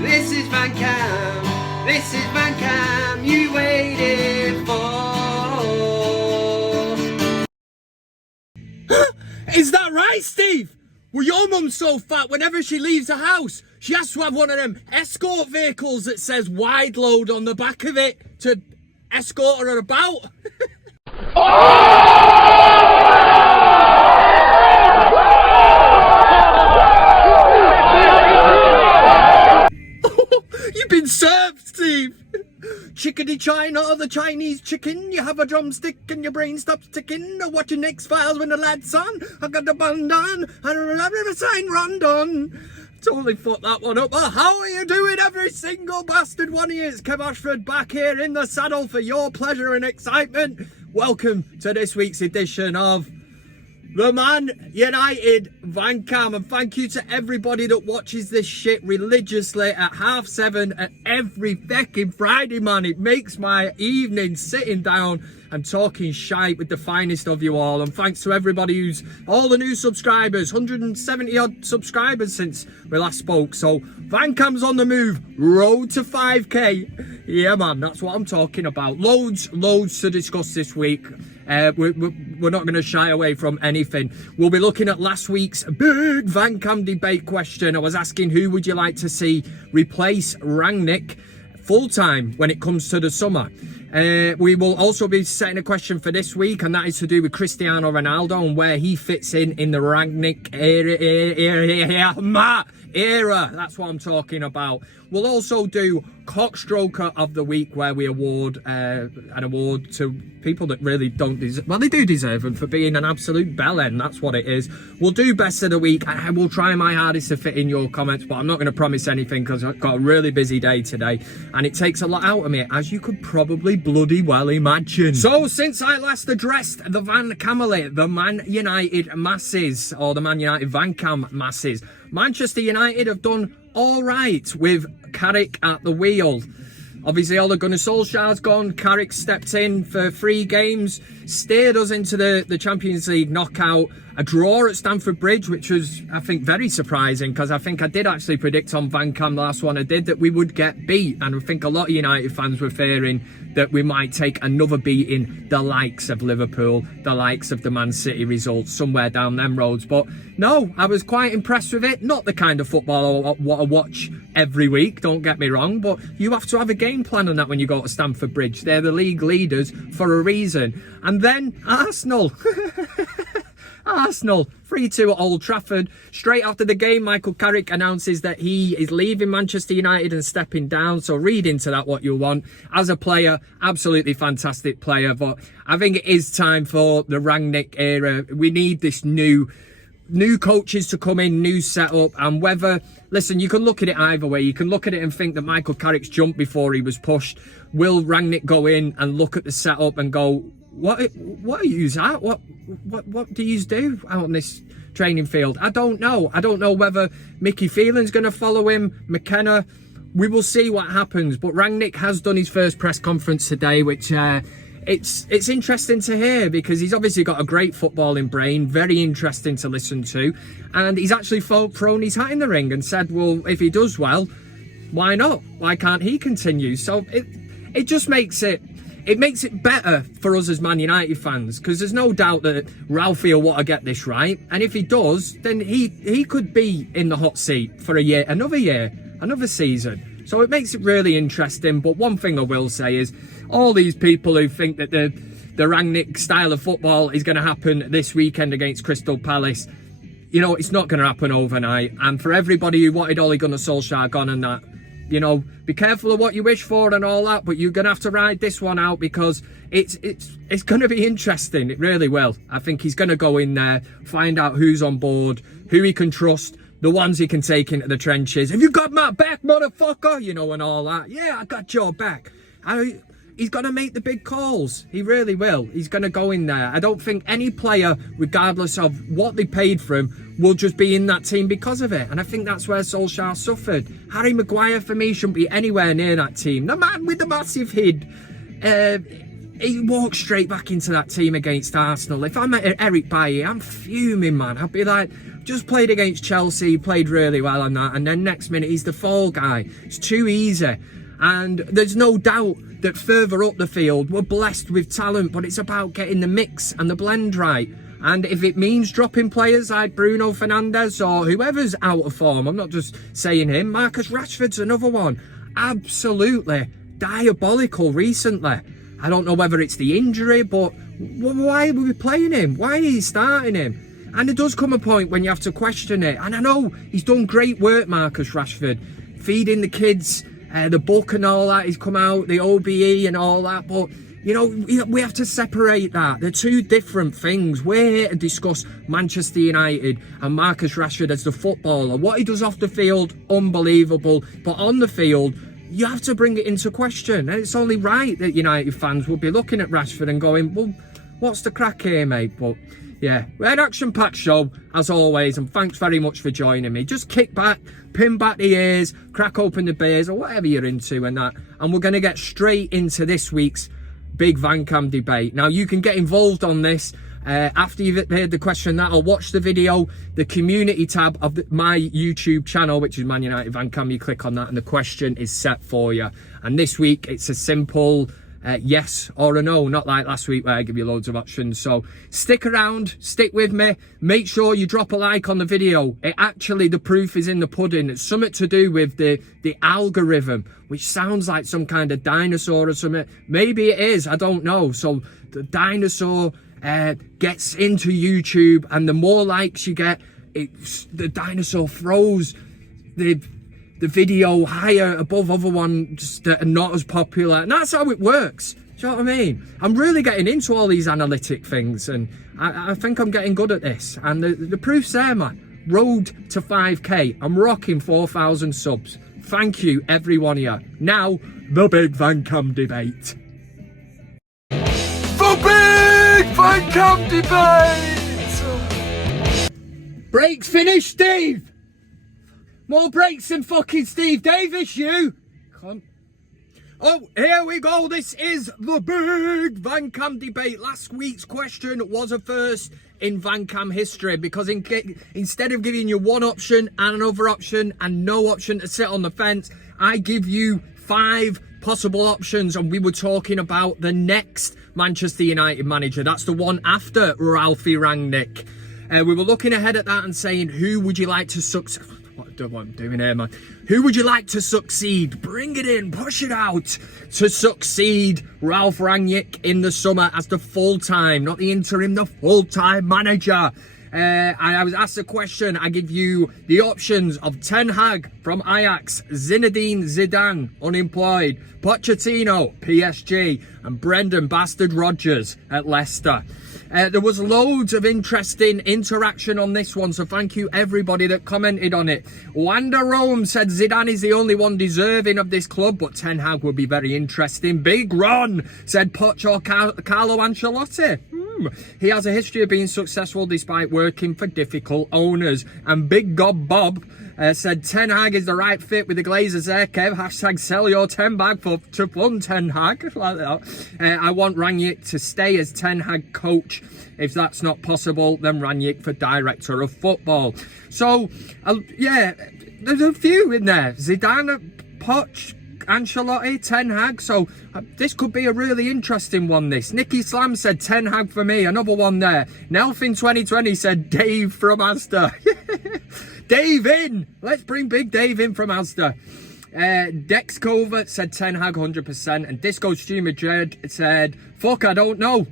This is VanCam. This is VanCam you waited for. Is that right, Steve? Well, your mum's so fat whenever she leaves the house, she has to have one of them escort vehicles that says wide load on the back of it to escort her about. You've been served, Steve. Chickadee China, the Chinese chicken. You have a drumstick and your brain stops ticking. Watching X-Files when the lad's on. I got the bun done. I never signed Rondon. Totally fucked that one up. Oh, how are you doing, every single bastard one of you? It's Kev Ashford back here in the saddle for your pleasure and excitement. Welcome to this week's edition of the ManUtd VanCam, and thank you to everybody that watches this shit religiously at 7:30 at every fucking Friday, man. It makes my evening sitting down and talking shite with the finest of you all. And thanks to everybody who's, all the new subscribers, 170 odd subscribers since we last spoke. So VanCam's on the move, road to 5k. Yeah, man, that's what I'm talking about. Loads to discuss this week. We're not going to shy away from anything. We'll be looking at last week's big VanCam debate question. I was asking who would you like to see replace Rangnick full-time when it comes to the summer. We will also be setting a question for this week, and that is to do with Cristiano Ronaldo and where he fits in the Rangnick era. That's what I'm talking about. We'll also do CockStroker of the week, where we award an award to people that really don't deserve, well, they do deserve them for being an absolute bellend. That's what it is. We'll do best of the week, and I will try my hardest to fit in your comments, but I'm not going to promise anything because I've got a really busy day today and it takes a lot out of me, as you could probably bloody well imagine. So since I last addressed the VanCamily, the ManUtd masses, or the ManUtd VanCam masses, Manchester United have done all right with Carrick at the wheel. Obviously, Ole Gunnar Solskjaer's gone. Carrick stepped in for 3 games, steered us into the Champions League knockout. A draw at Stamford Bridge, which was, I think, very surprising, because I think I did actually predict on VanCam, the last one I did, that we would get beat. And I think a lot of United fans were fearing that we might take another beating, the likes of Liverpool, the likes of the Man City results, somewhere down them roads. But no, I was quite impressed with it. Not the kind of football I watch every week, don't get me wrong, but you have to have a game plan on that when you go to Stamford Bridge. They're the league leaders for a reason. And then Arsenal. Arsenal 3-2 at Old Trafford. Straight after the game, Michael Carrick announces that he is leaving Manchester United and stepping down. So read into that what you want. As a player, absolutely fantastic player, but I think it is time for the Rangnick era. We need this new coaches to come in, new setup. And whether, listen, you can look at it either way. You can look at it and think that Michael Carrick's jumped before he was pushed. Will Rangnick go in and look at the setup and go, what are you at? What do you do out on this training field? I don't know. I don't know whether Mickey Phelan's going to follow him, McKenna. We will see what happens. But Rangnick has done his first press conference today, which it's interesting to hear, because he's obviously got a great footballing brain, very interesting to listen to, and he's actually thrown his hat in the ring and said, well, if he does well, why not? Why can't he continue? So it just makes it better for us as Man United fans, because there's no doubt that Ralphie will want to get this right, and if he does, then he could be in the hot seat for another season. So it makes it really interesting. But one thing I will say is, all these people who think that the Rangnick style of football is going to happen this weekend against Crystal Palace, you know, it's not going to happen overnight. And for everybody who wanted Ole Gunnar Solskjaer gone and that, you know, be careful of what you wish for and all that, but you're going to have to ride this one out, because it's going to be interesting. It really will. I think he's going to go in there, find out who's on board, who he can trust, the ones he can take into the trenches. Have you got my back, motherfucker? You know, and all that. Yeah, I got your back. He's going to make the big calls. He really will. He's going to go in there. I don't think any player, regardless of what they paid for him, will just be in that team because of it. And I think that's where Solskjaer suffered. Harry Maguire, for me, shouldn't be anywhere near that team. The man with the massive head. he walked straight back into that team against Arsenal. If I met Eric Bailly, I'm fuming, man. I'd be like, just played against Chelsea, played really well on that, and then next minute he's the fall guy. It's too easy. And there's no doubt that further up the field, we're blessed with talent, but it's about getting the mix and the blend right. And if it means dropping players like Bruno Fernandes or whoever's out of form, I'm not just saying him, Marcus Rashford's another one. Absolutely diabolical recently. I don't know whether it's the injury, but why are we playing him? Why are you starting him? And it does come a point when you have to question it. And I know he's done great work, Marcus Rashford, feeding the kids, the book and all that. He's come out, the OBE and all that. But, you know, we have to separate that. They're two different things. We're here to discuss Manchester United and Marcus Rashford as the footballer. What he does off the field, unbelievable. But on the field, you have to bring it into question. And it's only right that United fans will be looking at Rashford and going, well, what's the crack here, mate? But yeah, we had an action-packed show, as always, and thanks very much for joining me. Just kick back, pin back the ears, crack open the beers, or whatever you're into and that. And we're going to get straight into this week's Big VanCam Debate. Now, you can get involved on this after you've heard the question that, or watch the video, the community tab of my YouTube channel, which is ManUtd VanCam. You click on that and the question is set for you. And this week it's a simple yes or a no, not like last week where I give you loads of options. So stick around, stick with me, make sure you drop a like on the video. The proof is in the pudding. It's something to do with the algorithm, which sounds like some kind of dinosaur or something. Maybe it is, I don't know. So the dinosaur gets into YouTube, and the more likes you get, the dinosaur throws the video higher above other ones that are not as popular, and that's how it works. Do you know what I mean? I'm really getting into all these analytic things, and I think I'm getting good at this, and the proof's there, man. Road to 5k. I'm rocking 4,000 subs. Thank you, every one of you. Now, the Big VanCam Debate. The Big VanCam Debate! Breaks finished, Steve! More breaks than fucking Steve Davis, you! Come. Oh, here we go. This is the Big VanCam Debate. Last week's question was a first in VanCam history, because instead of giving you one option and another option and no option to sit on the fence, I give you 5 possible options, and we were talking about the next Manchester United manager. That's the one after Ralf Rangnick. We were looking ahead at that and saying, who would you like to succeed? What I'm doing here, man. Who would you like to succeed? Bring it in, push it out. To succeed Ralf Rangnick in the summer as the full-time, not the interim, the full-time manager. I was asked a question. I give you the options of Ten Hag from Ajax, Zinedine Zidane, unemployed, Pochettino, PSG, and Brendan Bastard Rodgers at Leicester. There was loads of interesting interaction on this one, so thank you everybody that commented on it. Wanda Rome said Zidane is the only one deserving of this club, but Ten Hag would be very interesting. Big Ron said Poch or Carlo Ancelotti. He has a history of being successful despite working for difficult owners. And Big Gob Bob said Ten Hag is the right fit with the Glazers there, Kev. Hashtag sell your 10 bag to fund Ten Hag. Like that. I want Rangnick to stay as Ten Hag coach. If that's not possible, then Rangnick for director of football. So, yeah, there's a few in there. Zidane, Poch, Ancelotti, Ten Hag. So this could be a really interesting one, this. Nicky Slam said Ten Hag for me. Another one there. Nelfin 2020 said Dave from Asda. Dave in. Let's bring Big Dave in from Asda. Dex Covert said Ten Hag 100%. And Disco Streamer Jed said, fuck, I don't know.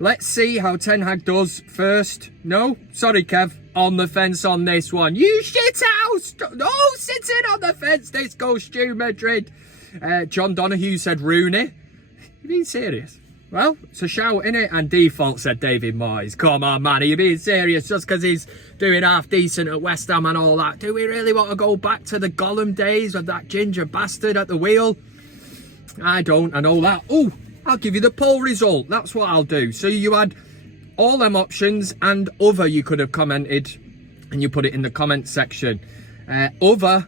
Let's see how Ten Hag does first. No? Sorry, Kev. On the fence on this one. You shit house! No sitting on the fence, Disco Stew Madrid. John Donahue said Rooney. You being serious? Well, it's a shout, innit? And Default said David Moyes. Come on, man, are you being serious? Just because he's doing half decent at West Ham and all that. Do we really want to go back to the Gollum days of that ginger bastard at the wheel? I don't, I know that. Oh, I'll give you the poll result. That's what I'll do. So you had all them options and other you could have commented, and you put it in the comment section. Other,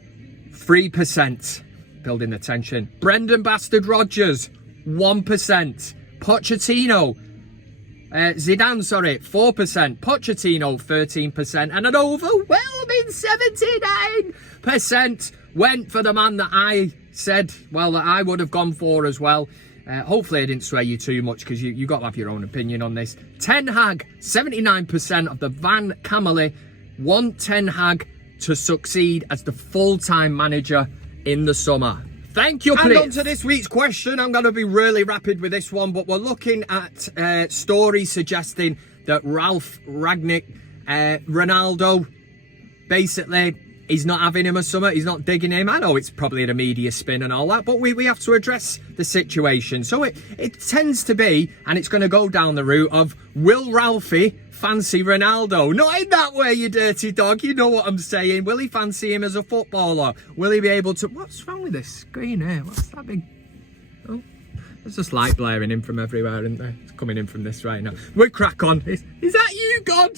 3%. Building the tension. Brendan Bastard Rodgers, 1%. Pochettino, Zidane, sorry, 4%. Pochettino, 13%. And an overwhelming 79% went for the man that I said, well, that I would have gone for as well. Hopefully I didn't sway you too much, because you got to have your own opinion on this. Ten Hag, 79% of the Van family want Ten Hag to succeed as the full-time manager in the summer. Thank you, please. And on to this week's question. I'm going to be really rapid with this one, but we're looking at stories suggesting that Ralf Rangnick, Ronaldo, basically, he's not having him a summer. He's not digging him. I know it's probably a media spin and all that, but we have to address the situation. So it tends to be, and it's going to go down the route of, will Ralphie fancy Ronaldo? Not in that way, you dirty dog. You know what I'm saying. Will he fancy him as a footballer? Will he be able to... What's wrong with this screen here? What's that big... Oh, there's just light blaring in from everywhere, isn't there? It's coming in from this right now. We'll crack on. Is that you, God?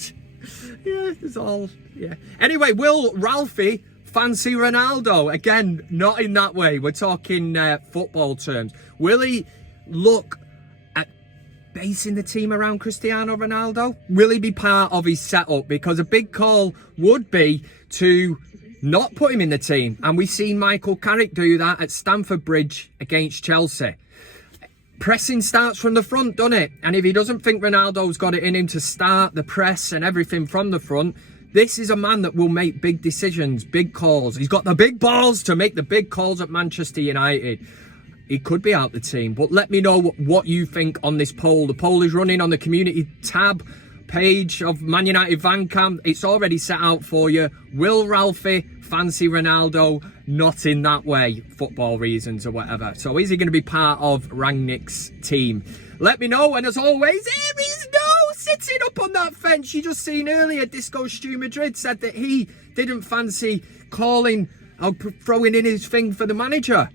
Yeah, it's all... Yeah. Anyway, will Ralphie fancy Ronaldo? Again, not in that way. We're talking football terms. Will he look at basing the team around Cristiano Ronaldo? Will he be part of his setup? Because a big call would be to not put him in the team. And we've seen Michael Carrick do that at Stamford Bridge against Chelsea. Pressing starts from the front, doesn't it? And if he doesn't think Ronaldo's got it in him to start the press and everything from the front, this is a man that will make big decisions, big calls. He's got the big balls to make the big calls at Manchester United. He could be out the team, but let me know what you think on this poll. The poll is running on the community tab page of ManUtd VanCam. It's already set out for you. Will Ralphie fancy Ronaldo? Not in that way, football reasons or whatever. So is he going to be part of Rangnick's team? Let me know, and as always, here is no sitting up on that fence. You just seen earlier, Disco Stu Madrid said that he didn't fancy calling or throwing in his thing for the manager.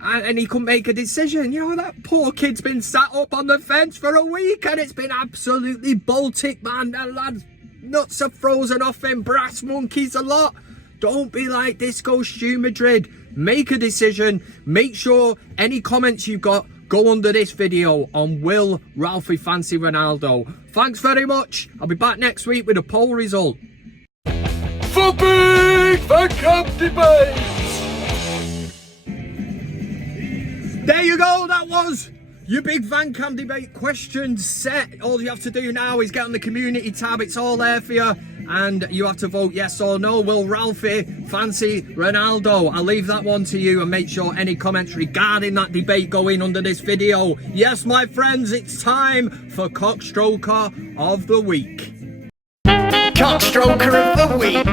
And he couldn't make a decision. You know, that poor kid's been sat up on the fence for a week and it's been absolutely Baltic, man. That lad's nuts are frozen off him, brass monkeys a lot. Don't be like Disco Stu Madrid. Make a decision. Make sure any comments you've got go under this video on will Ralphie fancy Ronaldo. Thanks very much. I'll be back next week with a poll result. For Big VanCam Debate! There you go, that was your Big VanCam Debate questions set. All you have to do now is get on the community tab, it's all there for you, and you have to vote yes or no. Will Ralphie fancy Ronaldo? I'll leave that one to you, and make sure any comments regarding that debate go in under this video. Yes, my friends, it's time for CockStroker of the Week. CockStroker of the Week.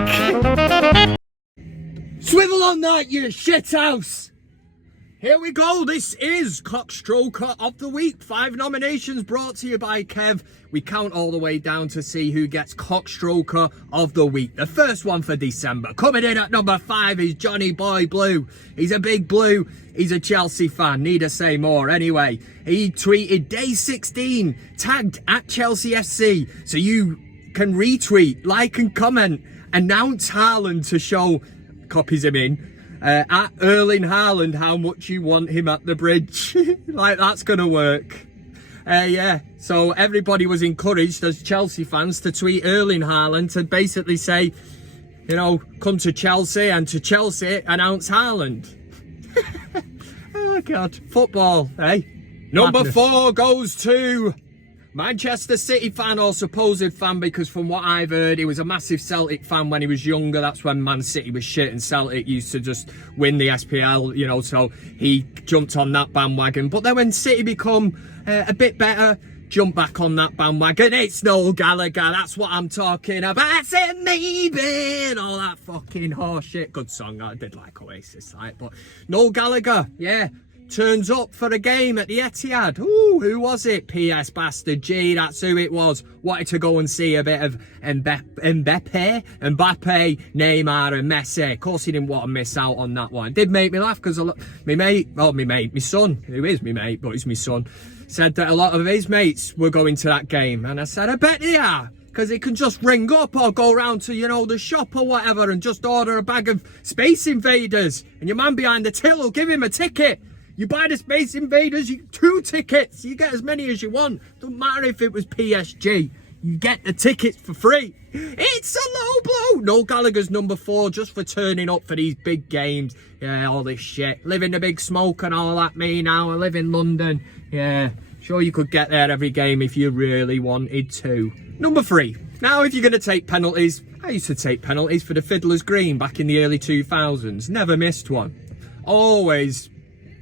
Swivel on that, you shithouse! Here we go, this is CockStroker of the Week. 5 nominations brought to you by Kev. We count all the way down to see who gets CockStroker of the Week. The first one for December. Coming in at number 5 is Johnny Boy Blue. He's a big blue. He's a Chelsea fan. Need to say more. Anyway, he tweeted day 16, tagged at Chelsea FC. So you can retweet, like and comment, announce Haaland to show, copies him in, at Erling Haaland how much you want him at the bridge. Like, that's gonna work. Yeah, so everybody was encouraged as Chelsea fans to tweet Erling Haaland to basically say, you know, come to Chelsea, and to Chelsea announce Haaland. Oh God, football, eh? Number 4 goes to Manchester City fan, or supposed fan, because from what I've heard, he was a massive Celtic fan when he was younger. That's when Man City was shit and Celtic used to just win the SPL, you know, so he jumped on that bandwagon. But then when City become a bit better, jump back on that bandwagon. It's Noel Gallagher, that's what I'm talking about. I said maybe, and all that fucking horse shit. Good song, I did like Oasis, like, but Noel Gallagher, yeah, turns up for a game at the Etihad. Ooh, who was it? PS Bastard G, that's who it was. Wanted to go and see a bit of Mbappe, Neymar and Messi. Of course he didn't want to miss out on that one. It did make me laugh because my son, who is my mate, but he's my son, said that a lot of his mates were going to that game. And I said, I bet they are. Because he can just ring up or go round to, you know, the shop or whatever and just order a bag of Space Invaders. And your man behind the till will give him a ticket. You buy the Space Invaders, 2 tickets. You get as many as you want. Don't matter if it was PSG. You get the tickets for free. It's a low blow. Noel Gallagher's number 4 just for turning up for these big games. Yeah, all this shit. Living the big smoke and all that, me now. I live in London. Yeah, sure you could get there every game if you really wanted to. Number 3. Now, if you're going to take penalties, I used to take penalties for the Fiddler's Green back in the early 2000s. Never missed one. Always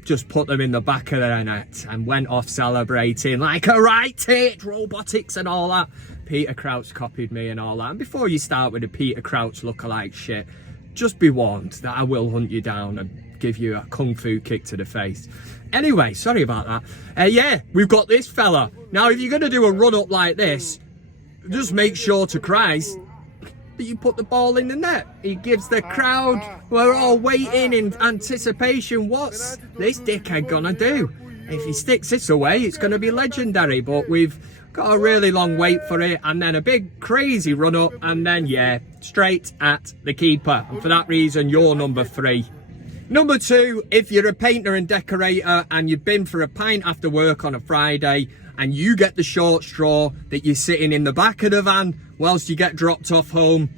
just put them in the back of the net and went off celebrating like a right tit, robotics and all that. Peter Crouch copied me and all that. And before you start with the Peter Crouch lookalike shit, just be warned that I will hunt you down and give you a kung fu kick to the face. Anyway, sorry about that. Yeah, we've got this fella. Now, if you're going to do a run-up like this, just make sure to Christ that you put the ball in the net. He gives the crowd, we're all waiting in anticipation. What's this dickhead gonna do? If he sticks this away, it's gonna be legendary, but we've got a really long wait for it, and then a big crazy run up, and then yeah, straight at the keeper. And for that reason, you're number 3. Number 2, if you're a painter and decorator and you've been for a pint after work on a Friday and you get the short straw that you're sitting in the back of the van whilst you get dropped off home,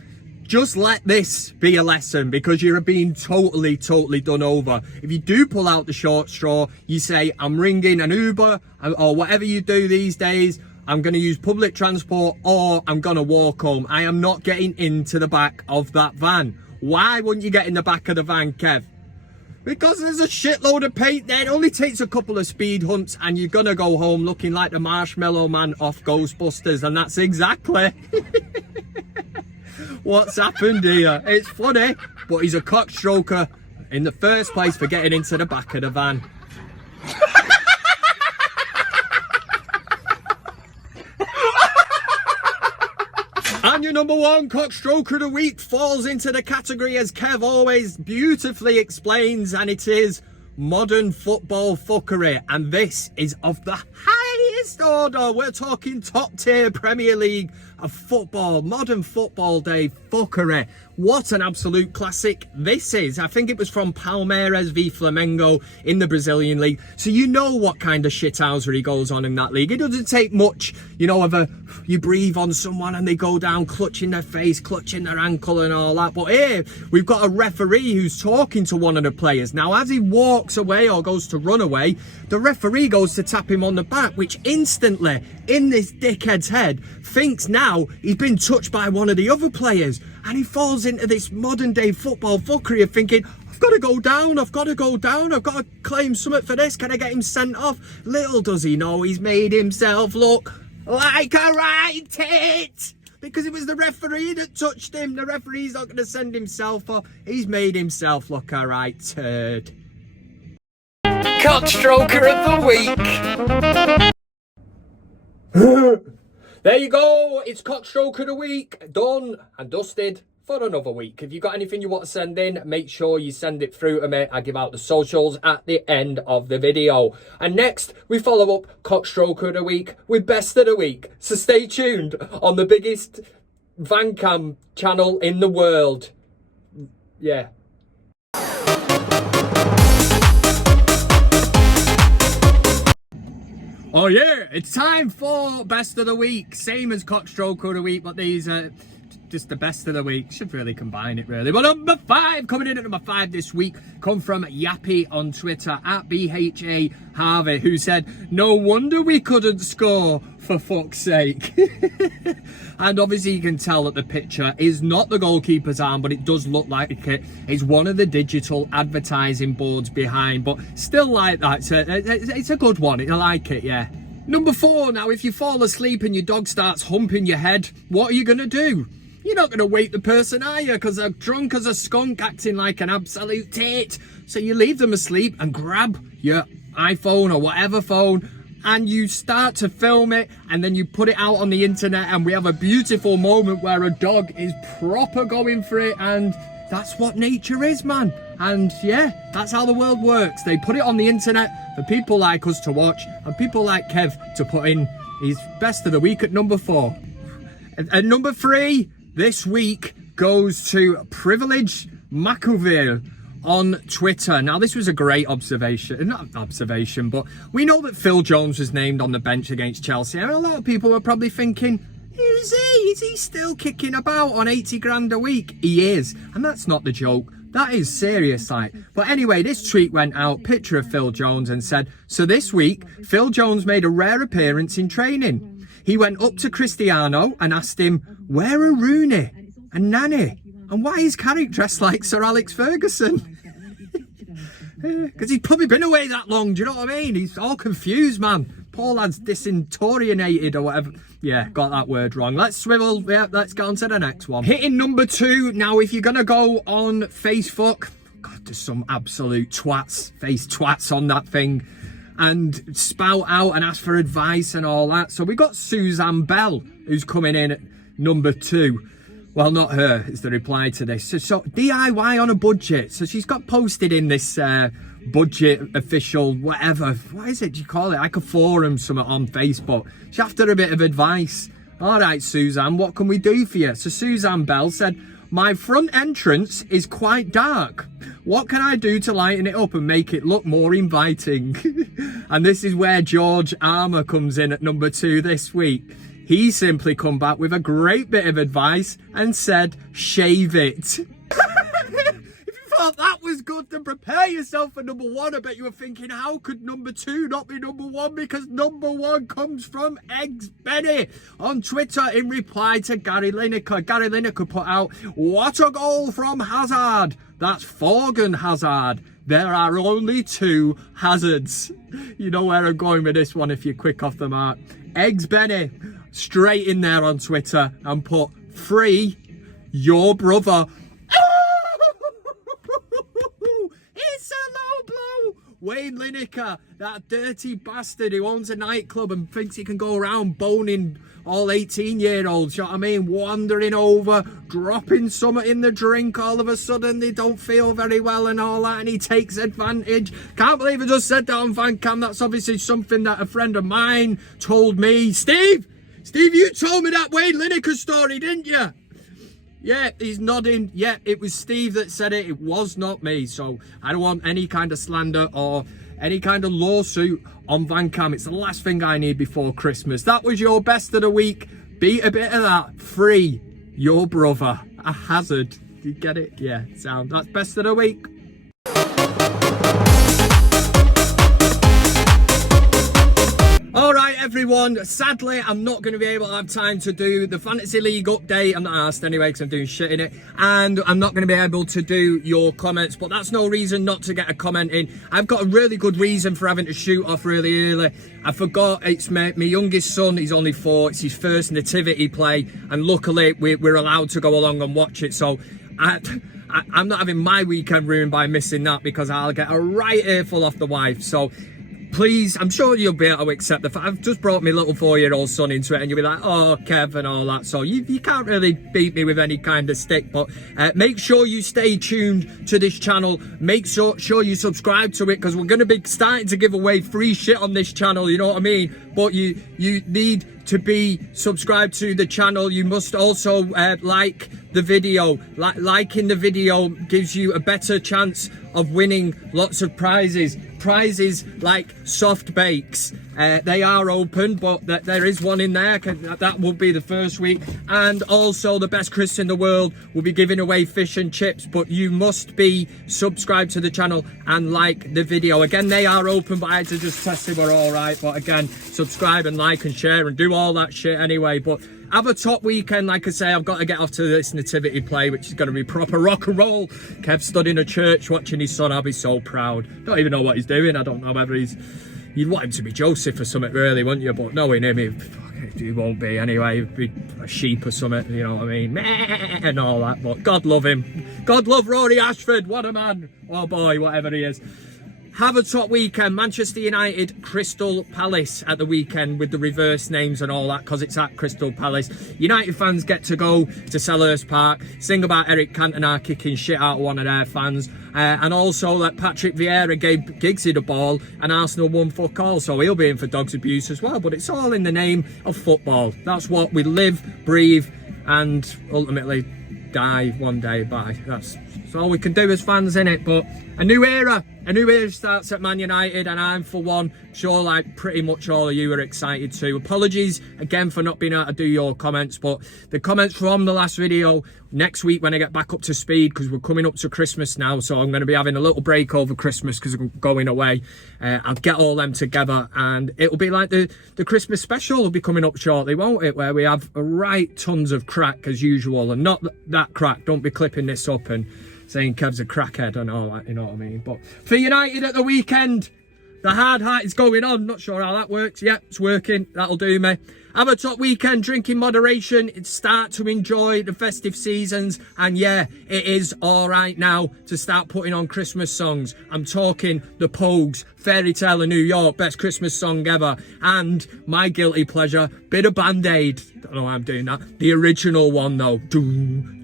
just let this be a lesson, because you're being totally done over. If you do pull out the short straw, you say, I'm ringing an Uber or whatever you do these days. I'm going to use public transport or I'm going to walk home. I am not getting into the back of that van. Why wouldn't you get in the back of the van, Kev? Because there's a shitload of paint there. It only takes a couple of speed hunts and you're going to go home looking like the Marshmallow Man off Ghostbusters. And that's exactly what's happened here. It's funny, but he's a cockstroker in the first place for getting into the back of the van. And your number 1 cockstroker of the week falls into the category, as Kev always beautifully explains, and it is modern football fuckery. And this is of the highest order. We're talking top tier Premier League of football, modern football day fuckery. What an absolute classic this is. I think it was from Palmeiras v Flamengo in the Brazilian league. So you know what kind of shithousery goes on in that league. It doesn't take much, you know, you breathe on someone and they go down clutching their face, clutching their ankle and all that. But here, we've got a referee who's talking to one of the players. Now, as he walks away or goes to run away, the referee goes to tap him on the back, which instantly, in this dickhead's head, thinks now he's been touched by one of the other players. And he falls into this modern day football fuckery of thinking, I've got to go down, I've got to claim something for this, can I get him sent off? Little does he know he's made himself look like a right tit, because it was the referee that touched him. The referee's not going to send himself off. He's made himself look a right turd. CockStroker of the week. There you go, it's Cockstroker of the week, done and dusted for another week. If you've got anything you want to send in, make sure you send it through to me. I give out the socials at the end of the video. And next, we follow up Cockstroker of the week with Best of the Week. So stay tuned on the biggest VanCam channel in the world. Yeah. Oh yeah, it's time for Best of the Week. Same as Cockstroker of the Week, but these are just the Best of the Week. Should really combine it really. But number 5, coming in at number 5 this week, come from Yappy on Twitter, at BHA Harvey, who said, no wonder we couldn't score, for fuck's sake. And obviously you can tell that the picture is not the goalkeeper's arm, but it does look like it. It's one of the digital advertising boards behind, but still like that. It's a good one. I like it, yeah. Number 4, now if you fall asleep and your dog starts humping your head, what are you going to do? You're not going to wake the person, are you? Because they're drunk as a skunk, acting like an absolute tit. So you leave them asleep and grab your iPhone or whatever phone, and you start to film it, and then you put it out on the internet, and we have a beautiful moment where a dog is proper going for it, and that's what nature is, man. And yeah, that's how the world works. They put it on the internet for people like us to watch, and people like Kev to put in his Best of the Week at number 4. And number 3 this week goes to Privilege McAville on Twitter. Now, this was a great observation, not observation, but we know that Phil Jones was named on the bench against Chelsea, and a lot of people were probably thinking, is he still kicking about on 80 grand a week? He is, and that's not the joke. That is serious, like. But anyway, this tweet went out, picture of Phil Jones, and said, so this week, Phil Jones made a rare appearance in training. He went up to Cristiano and asked him, where are Rooney and Nani? And why is Carrick dressed like Sir Alex Ferguson? Because he's probably been away that long, do you know what I mean? He's all confused, man. Poor lad's disorientated or whatever. Yeah, got that word wrong. Let's swivel. Yeah, let's get on to the next one. Hitting number 2. Now, if you're going to go on Facebook, God, there's some absolute face twats on that thing. And spout out and ask for advice and all that. So we got Suzanne Bell, who's coming in at number 2. Well, not her, is the reply to this. So DIY on a budget. So she's got posted in this budget official, whatever. What is it? Do you call it? Like a forum, something on Facebook. She's after a bit of advice. All right, Suzanne, what can we do for you? So Suzanne Bell said, my front entrance is quite dark. What can I do to lighten it up and make it look more inviting? And this is where George Armour comes in at number 2 this week. He simply come back with a great bit of advice and said, shave it. If you thought that was good, then prepare yourself for number 1. I bet you were thinking, how could number 2 not be number 1? Because number 1 comes from Eggs Benny on Twitter in reply to Gary Lineker. Gary Lineker put out, what a goal from Hazard. That's Thorgan Hazard. There are only 2 Hazards. You know where I'm going with this one if you're quick off the mark. Eggs Benny straight in there on Twitter and put, free your brother. It's a low blow. Wayne Lineker, that dirty bastard who owns a nightclub and thinks he can go around boning all 18-year-olds, you know what I mean? Wandering over, dropping something in the drink, all of a sudden they don't feel very well and all that, and he takes advantage. Can't believe I just said that on VanCam. That's obviously something that a friend of mine told me. Steve, you told me that Wayne Lineker story, didn't you? Yeah, he's nodding. Yeah, it was Steve that said it. It was not me. So I don't want any kind of slander or any kind of lawsuit on VanCam. It's the last thing I need before Christmas. That was your best of the week. Beat a bit of that. Free your brother. A hazard. You get it? Yeah, sound. That's best of the week. All right, everyone, sadly, I'm not going to be able to have time to do the Fantasy League update. I'm not asked anyway because I'm doing shit in it. And I'm not going to be able to do your comments, but that's no reason not to get a comment in. I've got a really good reason for having to shoot off really early. I forgot it's my youngest son. He's only 4. It's his first nativity play. And luckily, we're allowed to go along and watch it. So I'm not having my weekend ruined by missing that because I'll get a right earful off the wife. So please, I'm sure you'll be able to accept the fact I've just brought my little 4-year-old son into it, and you'll be like, oh, Kev and all that. So you can't really beat me with any kind of stick, but make sure you stay tuned to this channel. Make sure you subscribe to it, because we're going to be starting to give away free shit on this channel, you know what I mean? But you need to be subscribed to the channel. You must also like the video. Liking the video gives you a better chance of winning lots of prizes like soft bakes. They are open, but there is one in there. That will be the first week. And also the best Chris in the world will be giving away fish and chips, but you must be subscribed to the channel and like the video. Again, they are open, but I had to just test it, we're all right. But again, subscribe and like and share and do all that shit anyway. But have a top weekend. Like I say, I've got to get off to this nativity play, which is going to be proper rock and roll. Kev stood in a church watching his son. I'll be so proud. Don't even know what he's doing. I don't know whether you'd want him to be Joseph or something, really, wouldn't you? But knowing him, he won't be anyway. He'd be a sheep or something, you know what I mean? And all that. But God love him. God love Rory Ashford. What a man. Oh boy, whatever he is. Have a top weekend. Manchester United, Crystal Palace at the weekend with the reverse names and all that, because it's at Crystal Palace. United fans get to go to Selhurst Park, sing about Eric Cantona kicking shit out of one of their fans, and also that Patrick Vieira gave Giggsy the ball and Arsenal won fuck all, so he'll be in for dogs abuse as well. But it's all in the name of football. That's what we live, breathe, and ultimately die one day by. That's That's all we can do as fans, innit? But a new era starts at Man United, and I'm, for one, sure like pretty much all of you are excited too. Apologies again for not being able to do your comments, but the comments from the last video, next week when I get back up to speed, because we're coming up to Christmas now, so I'm going to be having a little break over Christmas because I'm going away. I'll get all them together, and it'll be like the Christmas special will be coming up shortly, won't it? Where we have a right tons of crack as usual, and not that crack. Don't be clipping this up and saying Kev's a crackhead and all that, you know what I mean? But for United at the weekend, the hard hat is going on. Not sure how that works. Yep, it's working. That'll do me. Have a top weekend, drink in moderation. It's start to enjoy the festive seasons. And yeah, it is all right now to start putting on Christmas songs. I'm talking The Pogues, Fairy Tale of New York, best Christmas song ever. And my guilty pleasure, bit of Band-Aid. Don't know why I'm doing that. The original one though. Doom,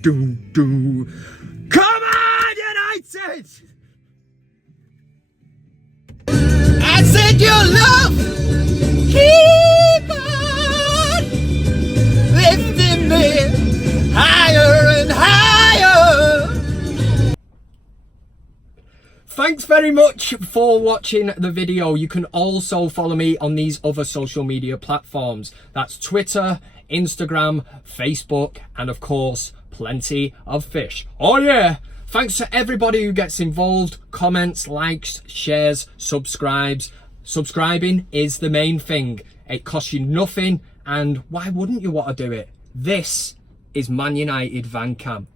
doom, doom. Come on, United! I said your love, keep on lifting me higher and higher. Thanks very much for watching the video. You can also follow me on these other social media platforms. That's Twitter, Instagram, Facebook, and of course, plenty of fish. Oh yeah! Thanks to everybody who gets involved, comments, likes, shares, subscribes. Subscribing is the main thing. It costs you nothing, and why wouldn't you want to do it? This is Man United VanCam.